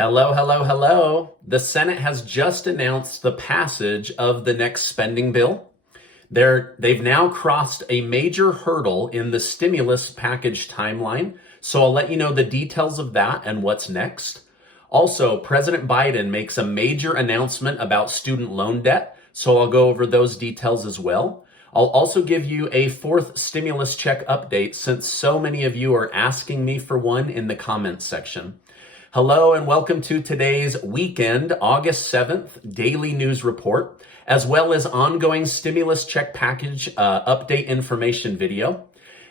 Hello, hello, hello. The Senate has just announced the passage of the next spending bill. They've now crossed a major hurdle in the stimulus package timeline. So I'll let you know the details of that and what's next. Also, President Biden makes a major announcement about student loan debt. So I'll go over those details as well. I'll also give you a fourth stimulus check update since so many of you are asking me for one in the comments section. Hello and welcome to today's weekend, August 7th, daily news report, as well as ongoing stimulus check package update information video.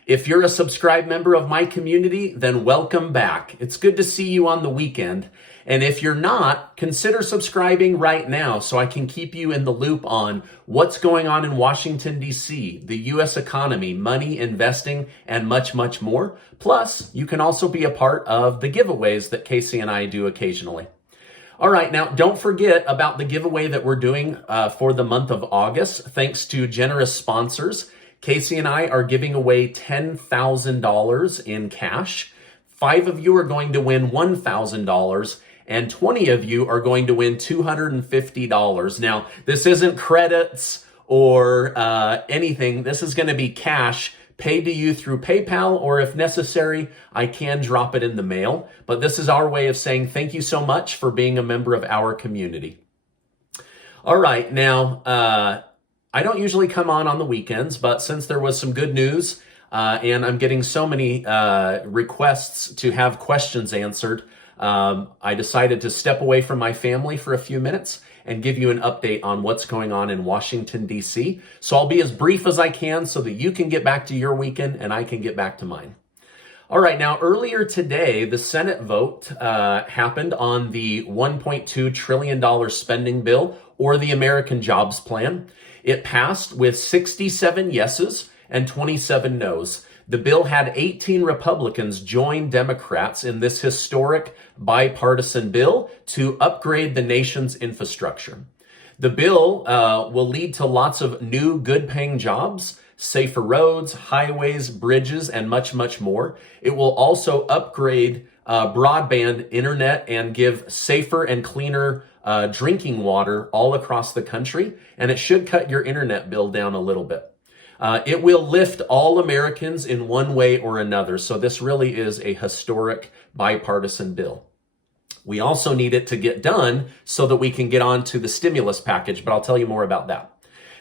If you're a subscribed member of my community, then welcome back. It's good to see you on the weekend. And if you're not, consider subscribing right now so I can keep you in the loop on what's going on in Washington, D.C., the U.S. economy, money, investing, and much, much more. Plus, you can also be a part of the giveaways that Casey and I do occasionally. All right, now don't forget about the giveaway that we're doing for the month of August. Thanks to generous sponsors, Casey and I are giving away $10,000 in cash. 5 of you are going to win $1,000. And 20 of you are going to win $250. Now, this isn't credits or anything. This is going to be cash paid to you through PayPal, or if necessary, I can drop it in the mail. But this is our way of saying thank you so much for being a member of our community. All right, now, I don't usually come on the weekends, but since there was some good news and I'm getting so many requests to have questions answered, I decided to step away from my family for a few minutes and give you an update on what's going on in Washington, D.C. So I'll be as brief as I can so that you can get back to your weekend and I can get back to mine. All right, now earlier today, the Senate vote happened on the $1.2 trillion spending bill, or the American Jobs Plan. It passed with 67 yeses and 27 noes. The bill had 18 Republicans join Democrats in this historic bipartisan bill to upgrade the nation's infrastructure. The bill will lead to lots of new good-paying jobs, safer roads, highways, bridges, and much, much more. It will also upgrade broadband internet and give safer and cleaner drinking water all across the country, and it should cut your internet bill down a little bit. It will lift all Americans in one way or another. So this really is a historic bipartisan bill. We also need it to get done so that we can get on to the stimulus package, but I'll tell you more about that.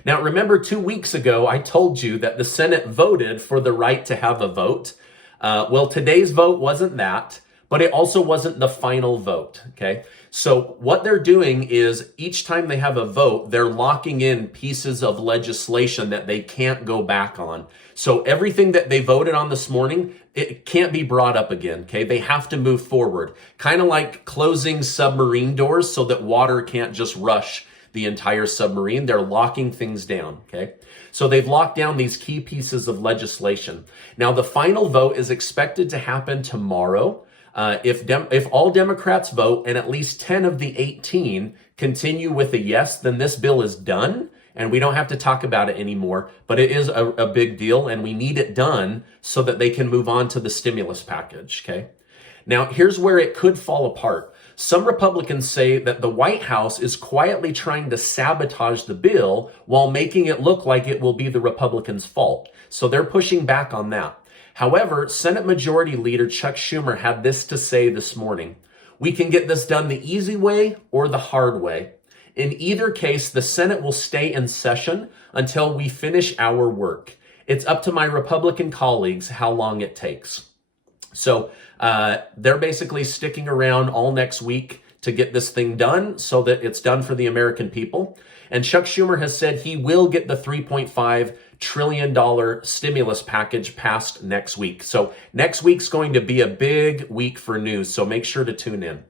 Now, remember 2 weeks ago, I told you that the Senate voted for the right to have a vote. Well, today's vote wasn't that, but it also wasn't the final vote, okay? So what they're doing is each time they have a vote, they're locking in pieces of legislation that they can't go back on. So everything that they voted on this morning, it can't be brought up again, okay? They have to move forward. Kind of like closing submarine doors so that water can't just rush the entire submarine. They're locking things down, okay? So they've locked down these key pieces of legislation. Now, the final vote is expected to happen tomorrow. If all Democrats vote and at least 10 of the 18 continue with a yes, then this bill is done and we don't have to talk about it anymore. But it is a big deal and we need it done so that they can move on to the stimulus package, okay? Now, here's where it could fall apart. Some Republicans say that the White House is quietly trying to sabotage the bill while making it look like it will be the Republicans' fault. So they're pushing back on that. However, Senate Majority Leader Chuck Schumer had this to say this morning. We can get this done the easy way or the hard way. In either case, the Senate will stay in session until we finish our work. It's up to my Republican colleagues how long it takes. So they're basically sticking around all next week to get this thing done so that it's done for the American people. And Chuck Schumer has said he will get the $3.5 trillion stimulus package passed next week. So next week's going to be a big week for news, so make sure to tune in.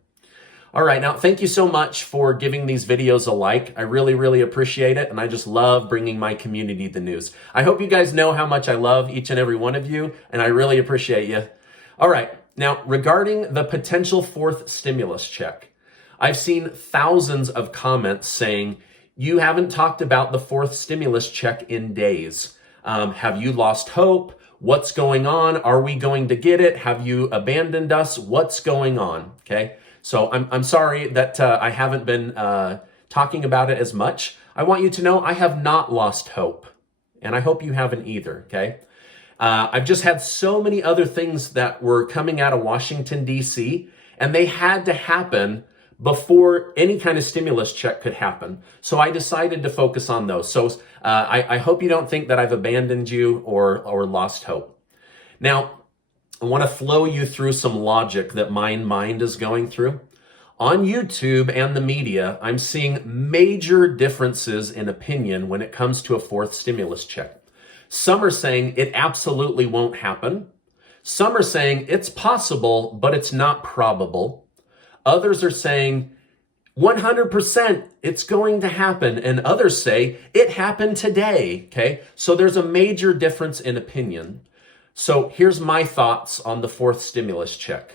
All right, now thank you so much for giving these videos a like. I really, really appreciate it, and I just love bringing my community the news. I hope you guys know how much I love each and every one of you, and I really appreciate you. All right, now regarding the potential fourth stimulus check, I've seen thousands of comments saying, you haven't talked about the fourth stimulus check in days. Have you lost hope? What's going on? Are we going to get it? Have you abandoned us? What's going on? Okay. So I'm sorry that I haven't been talking about it as much. I want you to know I have not lost hope, and I hope you haven't either, okay? I've just had so many other things that were coming out of Washington, D.C., and they had to happen before any kind of stimulus check could happen. So I decided to focus on those. So I hope you don't think that I've abandoned you or lost hope. Now, I want to flow you through some logic that my mind is going through. On YouTube and the media, I'm seeing major differences in opinion when it comes to a fourth stimulus check. Some are saying it absolutely won't happen. Some are saying it's possible, but it's not probable. Others are saying 100% it's going to happen. And others say it happened today. Okay. So there's a major difference in opinion. So here's my thoughts on the fourth stimulus check.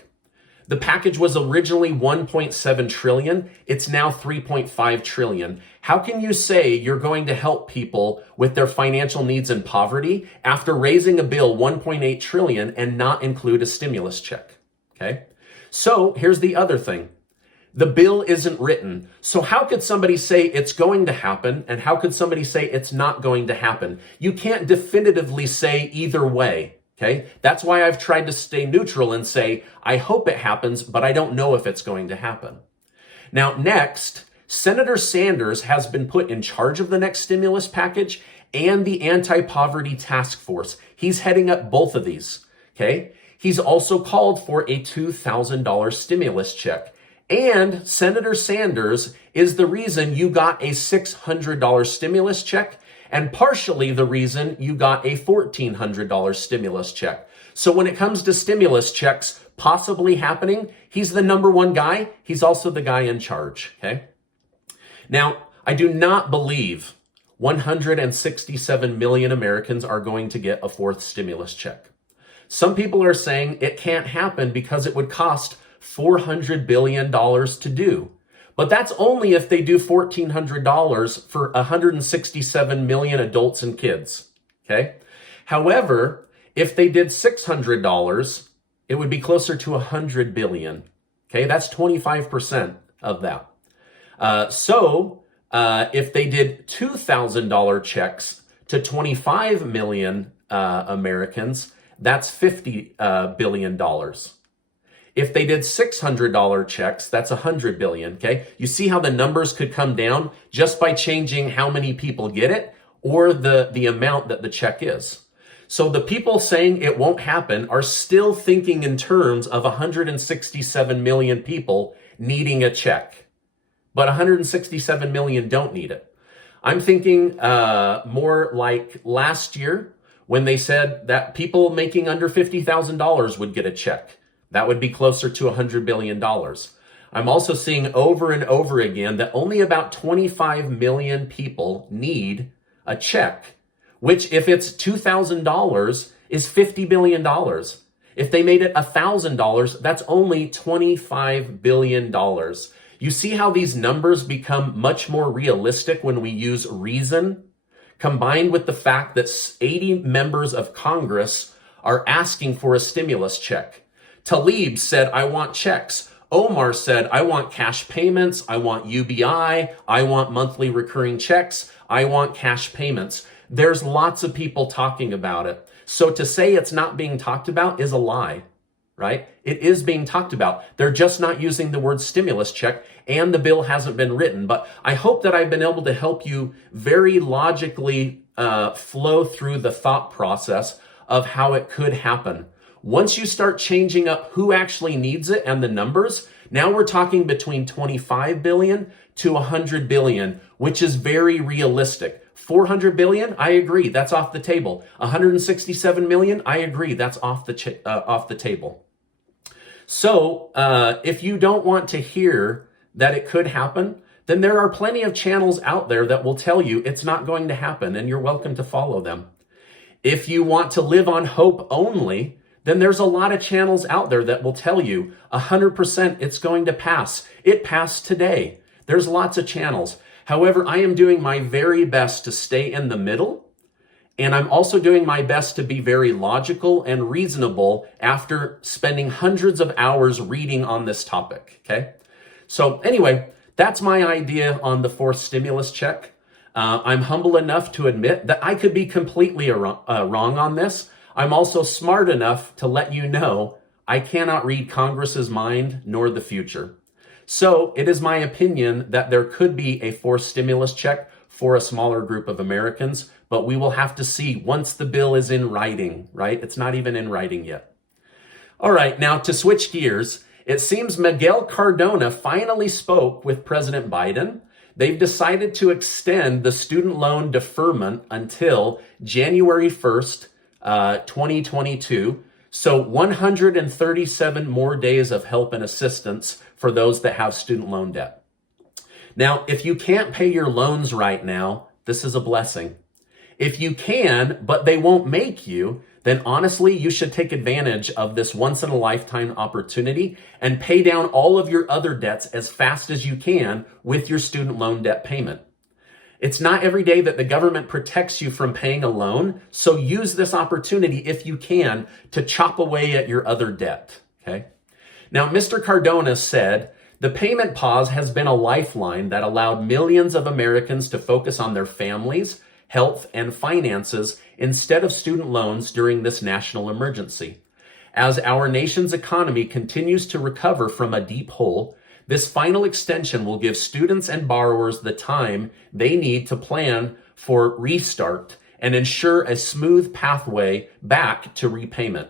The package was originally 1.7 trillion. It's now 3.5 trillion. How can you say you're going to help people with their financial needs and poverty after raising a bill 1.8 trillion and not include a stimulus check? Okay. So here's the other thing. The bill isn't written. So how could somebody say it's going to happen? And how could somebody say it's not going to happen? You can't definitively say either way. Okay, that's why I've tried to stay neutral and say, I hope it happens, but I don't know if it's going to happen. Now, next, Senator Sanders has been put in charge of the next stimulus package and the anti-poverty task force. He's heading up both of these. Okay, he's also called for a $2,000 stimulus check. And Senator Sanders is the reason you got a $600 stimulus check, and partially the reason you got a $1,400 stimulus check. So when it comes to stimulus checks possibly happening, he's the number one guy. He's also the guy in charge, okay? Now, I do not believe 167 million Americans are going to get a fourth stimulus check. Some people are saying it can't happen because it would cost $400 billion to do. But that's only if they do $1,400 for 167 million adults and kids, okay? However, if they did $600, it would be closer to 100 billion, okay? That's 25% of that. If they did $2,000 checks to 25 million Americans, that's $50 billion. If they did $600 checks, that's $100 billion, okay? You see how the numbers could come down just by changing how many people get it or the amount that the check is. So the people saying it won't happen are still thinking in terms of 167 million people needing a check. But 167 million don't need it. I'm thinking more like last year when they said that people making under $50,000 would get a check. That would be closer to $100 billion. I'm also seeing over and over again that only about 25 million people need a check, which if it's $2,000 is $50 billion. If they made it $1,000, that's only $25 billion. You see how these numbers become much more realistic when we use reason, combined with the fact that 80 members of Congress are asking for a stimulus check. Talib said, I want checks. Omar said, I want cash payments. I want UBI. I want monthly recurring checks. I want cash payments. There's lots of people talking about it. So to say it's not being talked about is a lie, right? It is being talked about. They're just not using the word stimulus check, and the bill hasn't been written. But I hope that I've been able to help you very logically flow through the thought process of how it could happen. Once you start changing up who actually needs it and the numbers, now we're talking between 25 billion to 100 billion, which is very realistic. 400 billion, I agree, that's off the table. 167 million, I agree, that's off the table. So if you don't want to hear that it could happen, then there are plenty of channels out there that will tell you it's not going to happen, and you're welcome to follow them. If you want to live on hope only, then there's a lot of channels out there that will tell you 100% it's going to pass. It passed today. There's lots of channels. However, I am doing my very best to stay in the middle And I'm also doing my best to be very logical and reasonable after spending hundreds of hours reading on this topic, okay? So anyway, that's my idea on the fourth stimulus check. I'm humble enough to admit that I could be completely wrong on this. I'm also smart enough to let you know I cannot read Congress's mind nor the future. So it is my opinion that there could be a fourth stimulus check for a smaller group of Americans, but we will have to see once the bill is in writing, right? It's not even in writing yet. All right, now to switch gears, it seems Miguel Cardona finally spoke with President Biden. They've decided to extend the student loan deferment until January 1st, 2022. So 137 more days of help and assistance for those that have student loan debt. Now, if you can't pay your loans right now, this is a blessing. If you can, but they won't make you, then honestly, you should take advantage of this once-in-a-lifetime opportunity and pay down all of your other debts as fast as you can with your student loan debt payment. It's not every day that the government protects you from paying a loan, so use this opportunity if you can to chop away at your other debt, okay? Now, Mr. Cardona said, the payment pause has been a lifeline that allowed millions of Americans to focus on their families, health, and finances instead of student loans during this national emergency. As our nation's economy continues to recover from a deep hole, this final extension will give students and borrowers the time they need to plan for restart and ensure a smooth pathway back to repayment.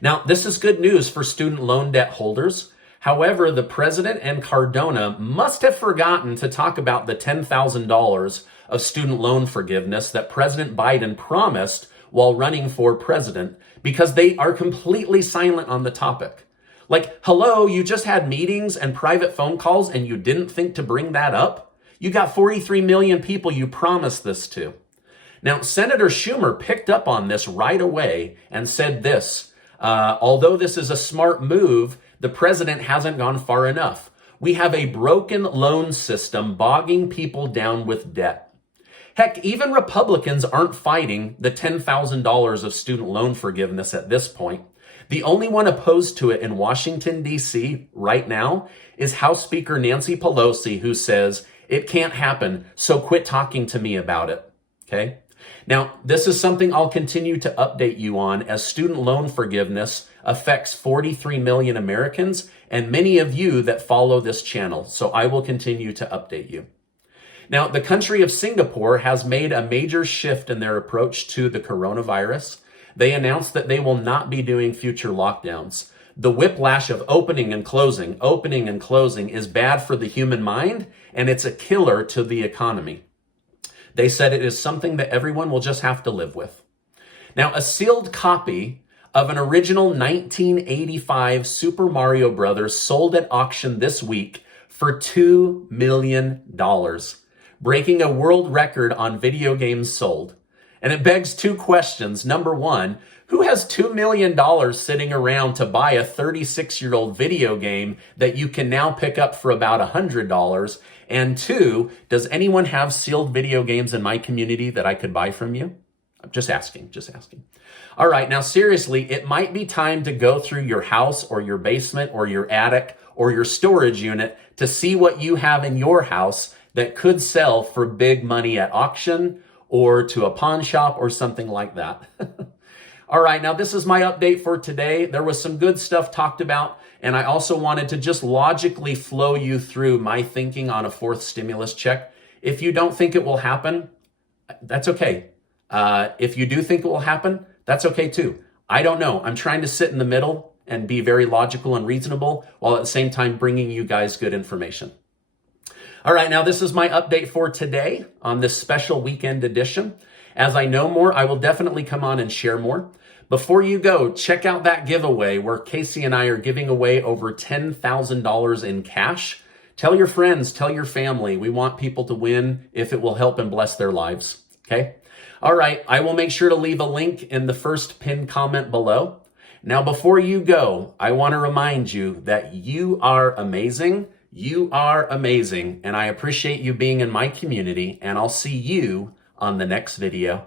Now, this is good news for student loan debt holders. However, the president and Cardona must have forgotten to talk about the $10,000 of student loan forgiveness that President Biden promised while running for president, because they are completely silent on the topic. Like, hello, you just had meetings and private phone calls and you didn't think to bring that up? You got 43 million people you promised this to. Now, Senator Schumer picked up on this right away and said this, although this is a smart move, the president hasn't gone far enough. We have a broken loan system bogging people down with debt. Heck, even Republicans aren't fighting the $10,000 of student loan forgiveness at this point. The only one opposed to it in Washington, D.C. right now is House Speaker Nancy Pelosi, who says, it can't happen, so quit talking to me about it, okay? Now, this is something I'll continue to update you on as student loan forgiveness affects 43 million Americans and many of you that follow this channel, so I will continue to update you. Now, the country of Singapore has made a major shift in their approach to the coronavirus. They announced that they will not be doing future lockdowns. The whiplash of opening and closing is bad for the human mind, and it's a killer to the economy. They said it is something that everyone will just have to live with. Now, a sealed copy of an original 1985 Super Mario Brothers sold at auction this week for $2 million, breaking a world record on video games sold. And it begs two questions. Number one, who has $2 million sitting around to buy a 36-year-old video game that you can now pick up for about $100? And two, does anyone have sealed video games in my community that I could buy from you? I'm just asking. All right, now seriously, it might be time to go through your house or your basement or your attic or your storage unit to see what you have in your house that could sell for big money at auction or to a pawn shop or something like that. All right, now this is my update for today. There was some good stuff talked about, and I also wanted to just logically flow you through my thinking on a fourth stimulus check. If you don't think it will happen, that's okay. If you do think it will happen, that's okay too. I don't know. I'm trying to sit in the middle and be very logical and reasonable while at the same time bringing you guys good information. All right, now this is my update for today on this special weekend edition. As I know more, I will definitely come on and share more. Before you go, check out that giveaway where Casey and I are giving away over $10,000 in cash. Tell your friends, tell your family. We want people to win if it will help and bless their lives, okay? All right, I will make sure to leave a link in the first pinned comment below. Now, before you go, I want to remind you that you are amazing. You are amazing, and I appreciate you being in my community, and I'll see you on the next video.